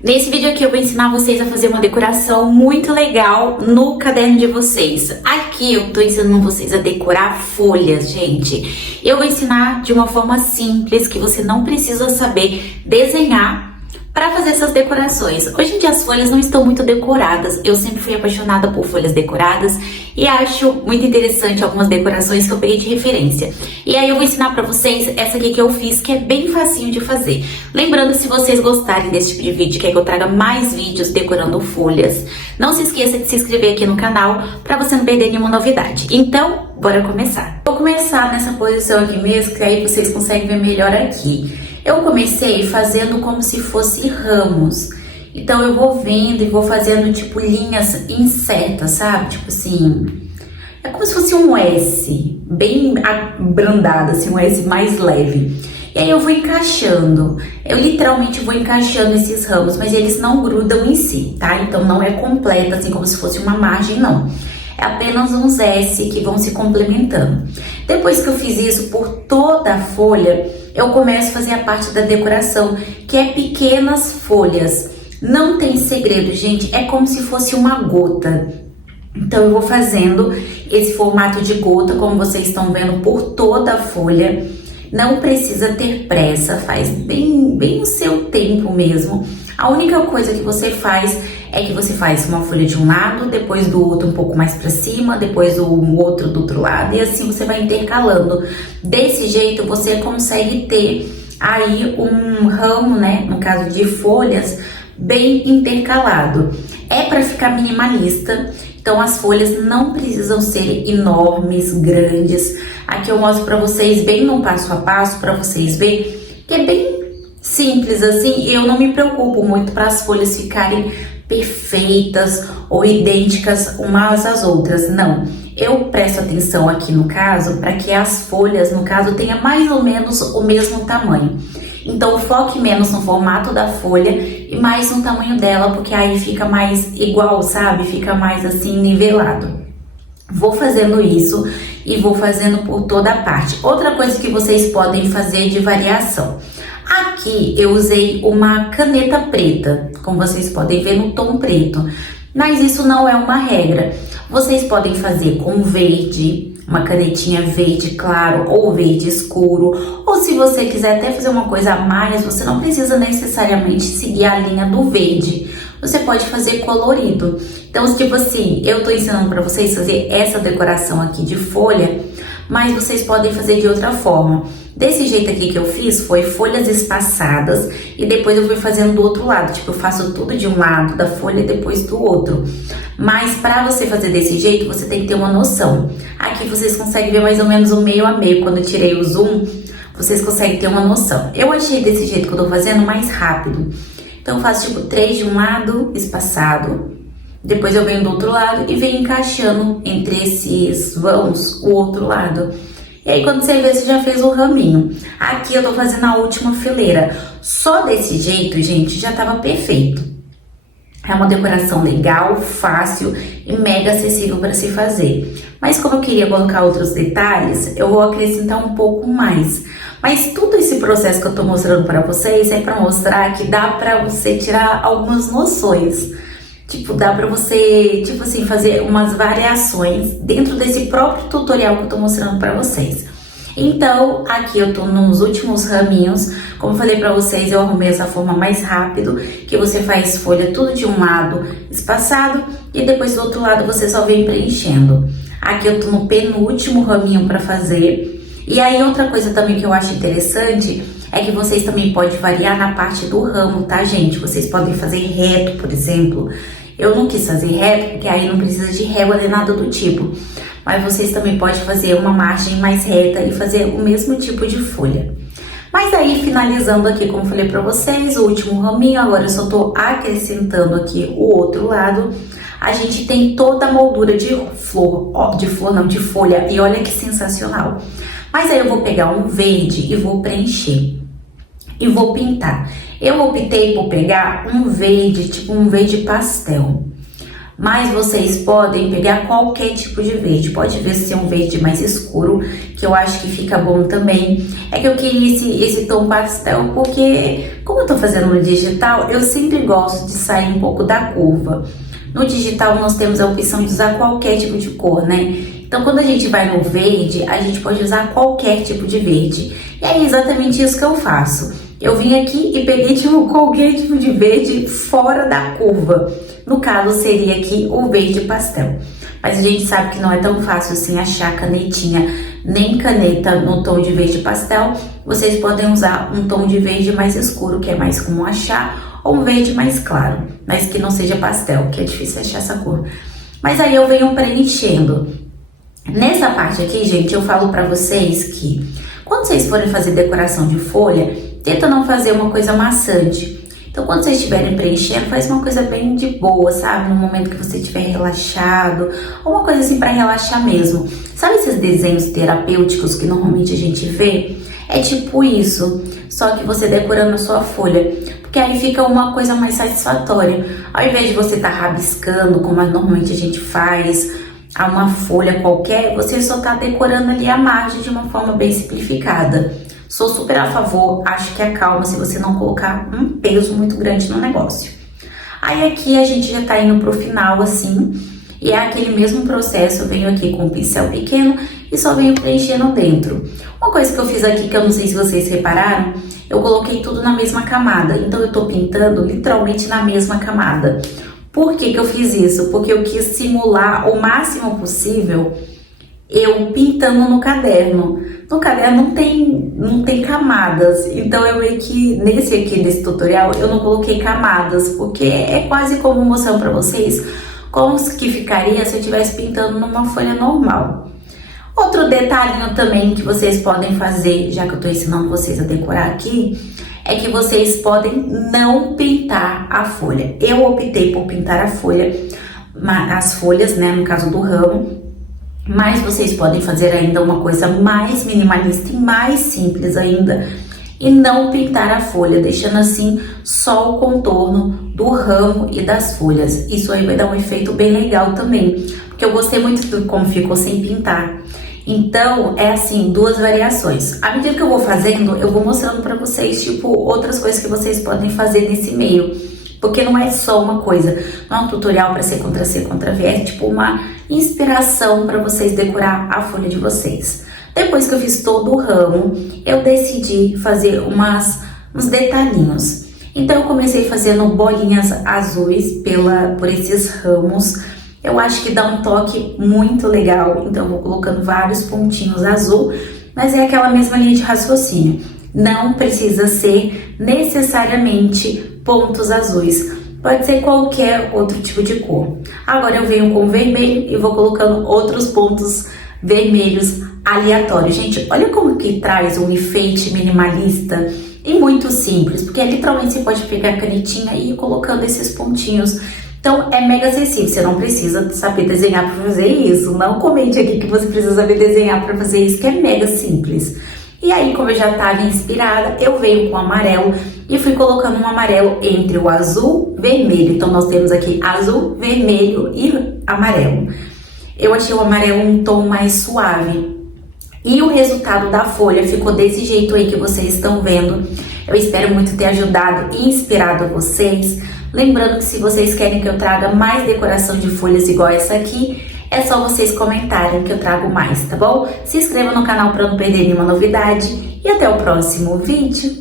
Nesse vídeo aqui eu vou ensinar vocês a fazer uma decoração muito legal no caderno de vocês. Aqui eu tô ensinando vocês a decorar folhas, gente. Eu vou ensinar de uma forma simples, que você não precisa saber desenhar para fazer essas decorações. Hoje em dia as folhas não estão muito decoradas. Eu sempre fui apaixonada por folhas decoradas e acho muito interessante algumas decorações que eu peguei de referência. E aí eu vou ensinar para vocês essa aqui que eu fiz, que é bem facinho de fazer. Lembrando, se vocês gostarem desse tipo de vídeo, quer que eu traga mais vídeos decorando folhas, não se esqueça de se inscrever aqui no canal para você não perder nenhuma novidade. Então, bora começar. Vou começar nessa posição aqui mesmo, que aí vocês conseguem ver melhor aqui. Eu comecei fazendo como se fosse ramos. Então eu vou vendo e vou fazendo tipo linhas em seta, sabe? Tipo assim, é como se fosse um S, bem abrandado, assim, um S mais leve. E aí eu vou encaixando, eu literalmente vou encaixando esses ramos, mas eles não grudam em si, tá? Então não é completa, assim, como se fosse uma margem, não. É apenas uns S que vão se complementando. Depois que eu fiz isso por toda a folha, eu começo a fazer a parte da decoração, que é pequenas folhas. Não tem segredo, gente, é como se fosse uma gota. Então eu vou fazendo esse formato de gota, como vocês estão vendo, por toda a folha. Não precisa ter pressa, faz bem no seu tempo mesmo. A única coisa que você faz é que você faz uma folha de um lado, depois do outro um pouco mais para cima, depois o outro do outro lado, e assim você vai intercalando. Desse jeito você consegue ter aí um ramo, né, no caso de folhas, bem intercalado. É para ficar minimalista, então as folhas não precisam ser enormes, grandes. Aqui eu mostro para vocês bem no passo a passo, para vocês verem que é bem simples assim, e eu não me preocupo muito para as folhas ficarem perfeitas ou idênticas umas às outras, não. Eu presto atenção aqui no caso para que as folhas, no caso, tenham mais ou menos o mesmo tamanho. Então foque menos no formato da folha e mais no tamanho dela, porque aí fica mais igual, sabe? Fica mais assim nivelado. Vou fazendo isso e vou fazendo por toda a parte. Outra coisa que vocês podem fazer de variação. Aqui eu usei uma caneta preta, como vocês podem ver no tom preto, mas isso não é uma regra. Vocês podem fazer com verde, uma canetinha verde claro ou verde escuro, ou se você quiser até fazer uma coisa a mais, você não precisa necessariamente seguir a linha do verde. Você pode fazer colorido. Então, tipo assim, eu tô ensinando para vocês fazer essa decoração aqui de folha, mas vocês podem fazer de outra forma. Desse jeito aqui que eu fiz, foi folhas espaçadas e depois eu fui fazendo do outro lado. Tipo, eu faço tudo de um lado da folha e depois do outro. Mas para você fazer desse jeito, você tem que ter uma noção. Aqui vocês conseguem ver mais ou menos o meio a meio. Quando eu tirei o zoom, vocês conseguem ter uma noção. Eu achei desse jeito que eu tô fazendo mais rápido. Então eu faço tipo 3 de um lado, espaçado. Depois eu venho do outro lado e venho encaixando entre esses vãos o outro lado. E aí quando você vê, você já fez o raminho. Aqui eu tô fazendo a última fileira. Só desse jeito, gente, já tava perfeito. É uma decoração legal, fácil e mega acessível para se fazer. Mas como eu queria colocar outros detalhes, eu vou acrescentar um pouco mais. Mas todo esse processo que eu tô mostrando para vocês é para mostrar que dá para você tirar algumas noções. Tipo, dá pra você, tipo assim, fazer umas variações dentro desse próprio tutorial que eu tô mostrando pra vocês. Então, aqui eu tô nos últimos raminhos. Como eu falei pra vocês, eu arrumei essa forma mais rápido, que você faz folha tudo de um lado espaçado e depois do outro lado você só vem preenchendo. Aqui eu tô no penúltimo raminho pra fazer. E aí, outra coisa também que eu acho interessante é que vocês também podem variar na parte do ramo, tá, gente? Vocês podem fazer reto, por exemplo. Eu não quis fazer reto, porque aí não precisa de régua nem nada do tipo. Mas vocês também podem fazer uma margem mais reta e fazer o mesmo tipo de folha. Mas aí, finalizando aqui, como eu falei pra vocês, o último raminho, agora eu só tô acrescentando aqui o outro lado. A gente tem toda a moldura de flor, ó, de folha, e olha que sensacional. Mas aí eu vou pegar um verde e vou preencher. E vou pintar. Eu optei por pegar um verde, tipo um verde pastel. mas vocês podem pegar qualquer tipo de verde. Pode ver se é um verde mais escuro, que eu acho que fica bom também. É que eu queria esse tom pastel, porque como eu tô fazendo no digital, eu sempre gosto de sair um pouco da curva. No digital nós temos a opção de usar qualquer tipo de cor, né? Então quando a gente vai no verde, a gente pode usar qualquer tipo de verde. E é exatamente isso que eu faço. Eu vim aqui e peguei qualquer tipo de verde fora da curva. No caso, seria aqui o verde pastel. Mas a gente sabe que não é tão fácil assim achar canetinha nem caneta no tom de verde pastel. Vocês podem usar um tom de verde mais escuro, que é mais comum achar, ou um verde mais claro, mas que não seja pastel, que é difícil achar essa cor. Mas aí eu venho preenchendo. Nessa parte aqui, gente, eu falo pra vocês que quando vocês forem fazer decoração de folha, tenta não fazer uma coisa maçante. Então, quando vocês estiverem preenchendo, faz uma coisa bem de boa, sabe? No momento que você estiver relaxado, ou uma coisa assim para relaxar mesmo. Sabe esses desenhos terapêuticos que normalmente a gente vê? É tipo isso, só que você decorando a sua folha. Porque aí fica uma coisa mais satisfatória. Ao invés de você estar rabiscando, como normalmente a gente faz, a uma folha qualquer, você só tá decorando ali a margem de uma forma bem simplificada. Sou super a favor, acho que acalma se você não colocar um peso muito grande no negócio. Aí aqui a gente já tá indo pro final assim, e é aquele mesmo processo, eu venho aqui com um pincel pequeno e só venho preenchendo dentro. Uma coisa que eu fiz aqui, que eu não sei se vocês repararam, eu coloquei tudo na mesma camada, então eu tô pintando literalmente na mesma camada. Por que que eu fiz isso? Porque eu quis simular o máximo possível eu pintando no caderno. No caderno não tem camadas, então eu meio que nesse tutorial eu não coloquei camadas, porque é quase como mostrando pra vocês como que ficaria se eu estivesse pintando numa folha normal. Outro detalhinho também que vocês podem fazer, já que eu tô ensinando vocês a decorar aqui, é que vocês podem não pintar a folha. Eu optei por pintar a folha, as folhas, né, no caso do ramo, mas vocês podem fazer ainda uma coisa mais minimalista e mais simples ainda, e não pintar a folha, deixando assim só o contorno do ramo e das folhas. Isso aí vai dar um efeito bem legal também, porque eu gostei muito de como ficou sem pintar. Então, é assim, duas variações. À medida que eu vou fazendo, eu vou mostrando pra vocês, tipo, outras coisas que vocês podem fazer nesse meio. Porque não é só uma coisa, não é um tutorial para ser contra V, é tipo uma inspiração para vocês decorar a folha de vocês. Depois que eu fiz todo o ramo, eu decidi fazer uns detalhinhos. Então eu comecei fazendo bolinhas azuis por esses ramos. Eu acho que dá um toque muito legal, então eu vou colocando vários pontinhos azul, mas é aquela mesma linha de raciocínio. Não precisa ser necessariamente pontos azuis, pode ser qualquer outro tipo de cor. Agora eu venho com vermelho e vou colocando outros pontos vermelhos aleatórios. Gente, olha como que traz um enfeite minimalista e muito simples, porque literalmente você pode pegar a canetinha e ir colocando esses pontinhos. Então é mega acessível, você não precisa saber desenhar para fazer isso. Não comente aqui que você precisa saber desenhar para fazer isso, que é mega simples. E aí, como eu já estava inspirada, eu venho com amarelo e fui colocando um amarelo entre o azul e vermelho. Então, nós temos aqui azul, vermelho e amarelo. Eu achei o amarelo um tom mais suave. E o resultado da folha ficou desse jeito aí que vocês estão vendo. Eu espero muito ter ajudado e inspirado vocês. Lembrando que se vocês querem que eu traga mais decoração de folhas igual essa aqui, é só vocês comentarem que eu trago mais, tá bom? Se inscreva no canal para não perder nenhuma novidade e até o próximo vídeo.